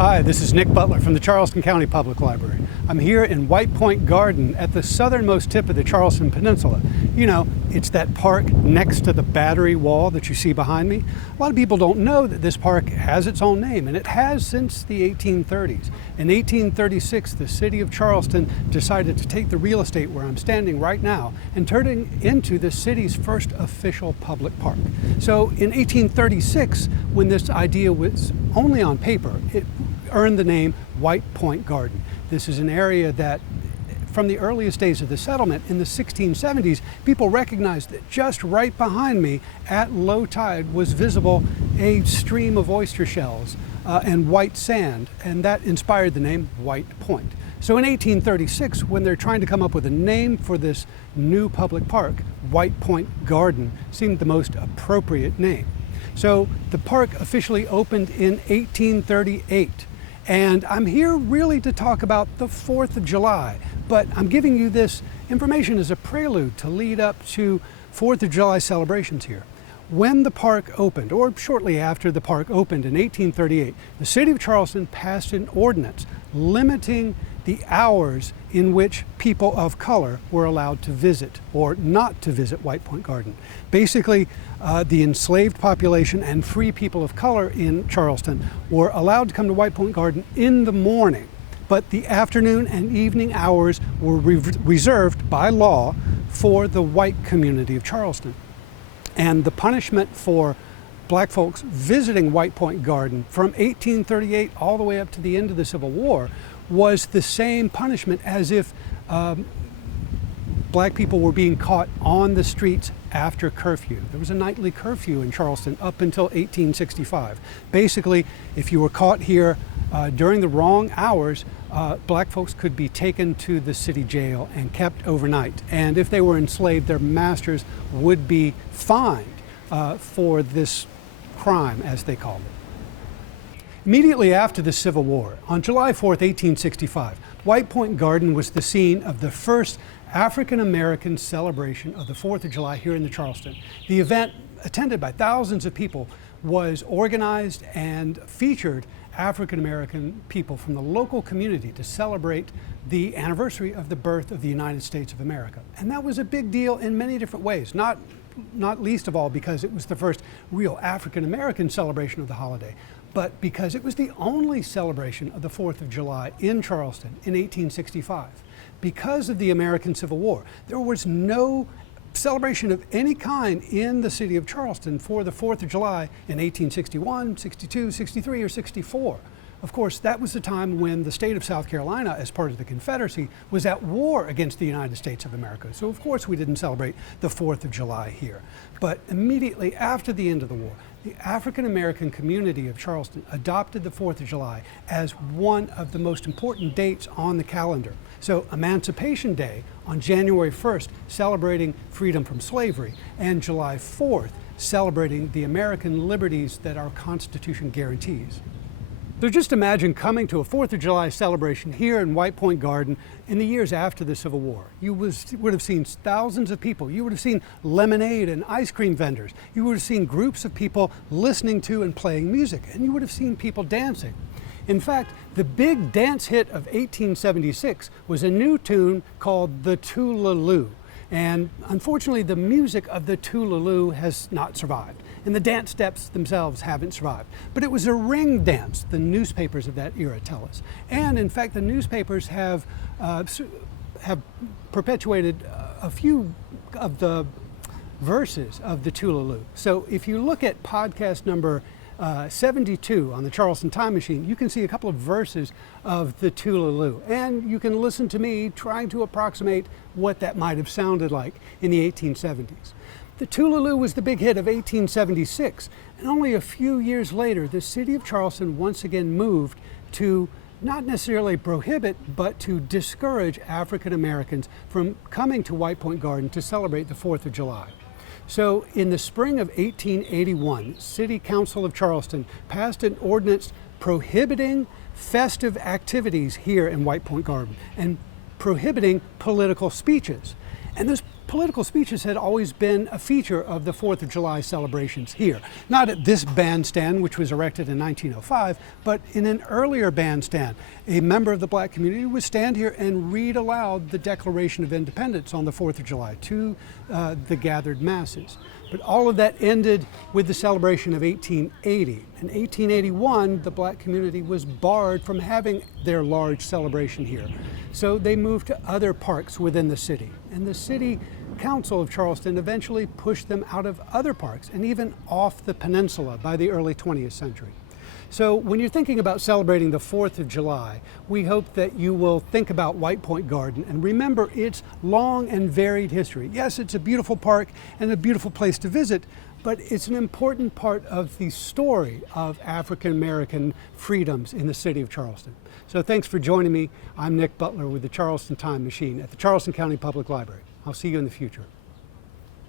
Hi, this is Nick Butler from the Charleston County Public Library. I'm here in White Point Garden at the southernmost tip of the Charleston Peninsula. You know, it's that park next to the Battery Wall that you see behind me. A lot of people don't know that this park has its own name, and it has since the 1830s. In 1836, the city of Charleston decided to take the real estate where I'm standing right now and turn it into the city's first official public park. So in 1836, when this idea was only on paper, it earned the name White Point Garden. This is an area that from the earliest days of the settlement in the 1670s, people recognized that just right behind me at low tide was visible a stream of oyster shells and white sand, and that inspired the name White Point. So in 1836, when they're trying to come up with a name for this new public park, White Point Garden seemed the most appropriate name. So the park officially opened in 1838. And I'm here really to talk about the 4th of July, but I'm giving you this information as a prelude to lead up to 4th of July celebrations here. When the park opened, or shortly after the park opened in 1838, the city of Charleston passed an ordinance limiting the hours in which people of color were allowed to visit or not to visit White Point Garden. Basically, the enslaved population and free people of color in Charleston were allowed to come to White Point Garden in the morning, but the afternoon and evening hours were reserved by law for the white community of Charleston. And the punishment for black folks visiting White Point Garden from 1838 all the way up to the end of the Civil War was the same punishment as if black people were being caught on the streets after curfew. There was a nightly curfew in Charleston up until 1865. Basically, if you were caught here during the wrong hours, black folks could be taken to the city jail and kept overnight. And if they were enslaved, their masters would be fined for this crime, as they called it. Immediately after the Civil War, on July 4th, 1865, White Point Garden was the scene of the first African-American celebration of the 4th of July here in the Charleston. The event, attended by thousands of people, was organized and featured African-American people from the local community to celebrate the anniversary of the birth of the United States of America. And that was a big deal in many different ways, not least of all because it was the first real African-American celebration of the holiday, but because it was the only celebration of the 4th of July in Charleston in 1865. Because of the American Civil War, there was no celebration of any kind in the city of Charleston for the 4th of July in 1861, 62, 63, or 64. Of course, that was the time when the state of South Carolina, as part of the Confederacy, was at war against the United States of America. So of course we didn't celebrate the 4th of July here. But immediately after the end of the war, the African-American community of Charleston adopted the 4th of July as one of the most important dates on the calendar. So Emancipation Day on January 1st, celebrating freedom from slavery, and July 4th, celebrating the American liberties that our Constitution guarantees. So just imagine coming to a 4th of July celebration here in White Point Garden in the years after the Civil War. You would have seen thousands of people. You would have seen lemonade and ice cream vendors. You would have seen groups of people listening to and playing music, and you would have seen people dancing. In fact, the big dance hit of 1876 was a new tune called the Too-La-Loo. And unfortunately, the music of the Too-La-Loo has not survived, and the dance steps themselves haven't survived. But it was a ring dance, the newspapers of that era tell us. And in fact, the newspapers have perpetuated a few of the verses of the Too-La-Loo. So if you look at podcast number 72 on the Charleston Time Machine, you can see a couple of verses of the Too-La-Loo, and you can listen to me trying to approximate what that might have sounded like in the 1870s. The Too-La-Loo was the big hit of 1876, and only a few years later, the city of Charleston once again moved to not necessarily prohibit, but to discourage African Americans from coming to White Point Garden to celebrate the 4th of July. So in the spring of 1881, City Council of Charleston passed an ordinance prohibiting festive activities here in White Point Garden and prohibiting political speeches. And those political speeches had always been a feature of the 4th of July celebrations here. Not at this bandstand, which was erected in 1905, but in an earlier bandstand. A member of the black community would stand here and read aloud the Declaration of Independence on the 4th of July to the gathered masses. But all of that ended with the celebration of 1880. In 1881, the black community was barred from having their large celebration here. So they moved to other parks within the city. And the city council of Charleston eventually pushed them out of other parks and even off the peninsula by the early 20th century. So when you're thinking about celebrating the 4th of July, we hope that you will think about White Point Garden and remember its long and varied history. Yes, it's a beautiful park and a beautiful place to visit, but it's an important part of the story of African American freedoms in the city of Charleston. So thanks for joining me. I'm Nick Butler with the Charleston Time Machine at the Charleston County Public Library. I'll see you in the future.